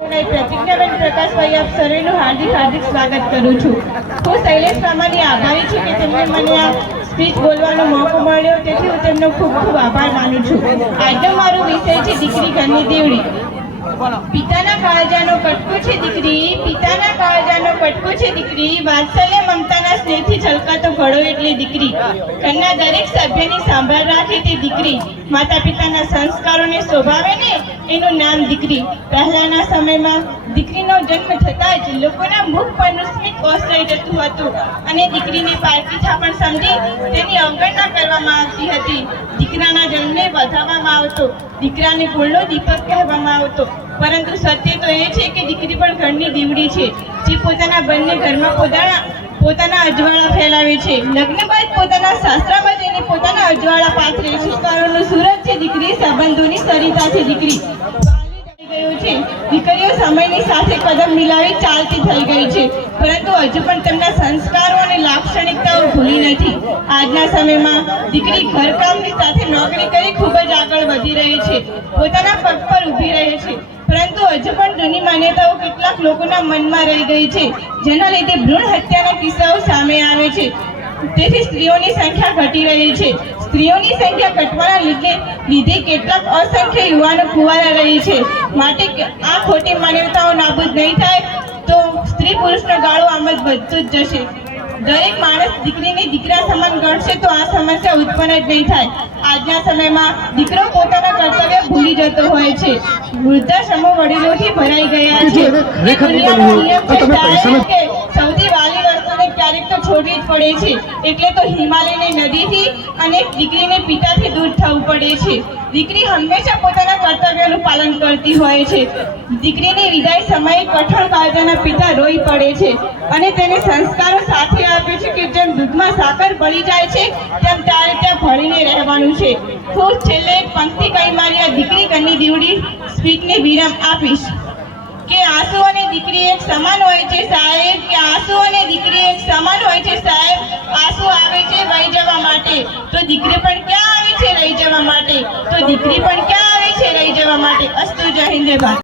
પ્રતિજ્ઞાબેન પ્રકાશભાઈ આપ સર્વેનું હાર્દિક સ્વાગત કરું છું। હું શૈલેષ મામાની આભારી છું કે તેમને મને આ સ્પીચ બોલવાનો મોકો મળ્યો, તેથી હું તેમનો ખૂબ ખૂબ આભાર માનું છું। આજનો મારો વિષય છે દીકરી ઘરની દેવડી। પિતાના કાળજાનો કટકો છે દીકરી, પિતાના કાળજાનો કટકો છે દીકરી, વાત્સલ્ય મમતાના સ્નેહથી છલકાતો ઘડો એટલે દીકરી। ઘરના દરેક સભ્યની સંભાળ રાખે તે દીકરી, માતા પિતાના સંસ્કારોને શોભાવે ને એનું નામ દીકરી। પહેલાના સમયમાં દીકરીનો જન્મ થતાં જ લોકોના મુખ પરનું સ્મિત ઓસરાઈ જતું હતું અને દીકરીને પારકી થાપણ સમજી તેની અવગણના કરવામાં આવતી હતી। દીકરાના જન્મને વધાવવામાં આવતો, દીકરાને કુળનો દીપક કહેવામાં આવતો, પરંતુ સત્ય તો એ છે કે દીકરી પણ ઘરની દીવડી છે, જે પોતાના બંને ઘરમાં પોતાના અજવાળા ફેલાવે છે। લગ્ન બાદ પોતાના સાસરામાં જઈને પોતાના અજવાળા પાથરે છે। કારોનો સૂરજ છે દીકરી, સંબંધોની સરિતા છે દીકરી। દીકરીઓ સમયની સાથે કદમ મિલાવી ચાલતી થઈ ગઈ છે, પરંતુ હજુ પણ તેમના સંસ્કારો અને લાક્ષણિકતાઓ ભૂલી નથી। આજના સમયમાં દીકરી ઘરકામની સાથે નોકરી કરી ખૂબ જ આગળ વધી રહી છે, પોતાના પગ પર ઊભી રહે છે, પરંતુ હજુ પણ જૂની માન્યતાઓ કેટલાક લોકોના મનમાં રહી ગઈ છે, જેના લીધે ભ્રૂણ હત્યાના કિસ્સાઓ સામે આવે છે। તેથી સ્ત્રીઓની સંખ્યા ઘટી રહી છે। સ્ત્રીઓની સંખ્યા ઘટવાના લીધે કેટલાક અસંખ્ય યુવાનો કુંવારા રહી છે। માટે આ ખોટી માન્યતાઓ નાબૂદ નહીં થાય તો સ્ત્રી પુરુષનો ગાળો આમ જ વધતું જ જશે। દરેક માણસ દીકરીને દીકરા સમાન ગણશે તો આ સમસ્યા ઉત્પન્ન જ નહીં થાય। આજના સમયમાં દીકરો પોતાના કર્તવ્ય ભૂલી જતો હોય છે। વૃદ્ધાશ્રમો વડીલોથી ભરાઈ ગયા છે। સૌથી વાલી વસ્તુને ક્યારેક તો છોડવી જ પડે છે, એટલે તો હિમાલયની નદીથી અને દીકરીને પિતાથી દૂર થવું પડે છે। દીકરી હંમેશા પોતાના કર્તવ્યોનું પાલન કરતી હોય છે। દીકરીની વિદાય સમયે કઠોળ કાળજાના પિતા રોઈ પડે છે અને તેને સંસ્કારો સાથે આપે છે કે જેમ દૂધમાં સાકર ભળી જાય છે તેમ તારે ત્યાં ભળીને રહેવાનું છે। હું છેલ્લે એક પંક્તિ કહી મારી આ દીકરી ઘરની દીવડી સ્પીચને વિરામ આપીશ કે આંસુ અને દીકરી એક સમાન હોય છે સાહેબ, કે આંસુ અને દીકરી એક સમાન હોય છે સાહેબ। આંસુ આવે છે વહી જવા માટે, તો દીકરી પણ ક્યાં આવે છે રહી જવા માટે, તો દીકરી પણ ક્યાં આવે છે રહી જવા માટે। અસ્તુ, જય હિન્દ, જય ભારત।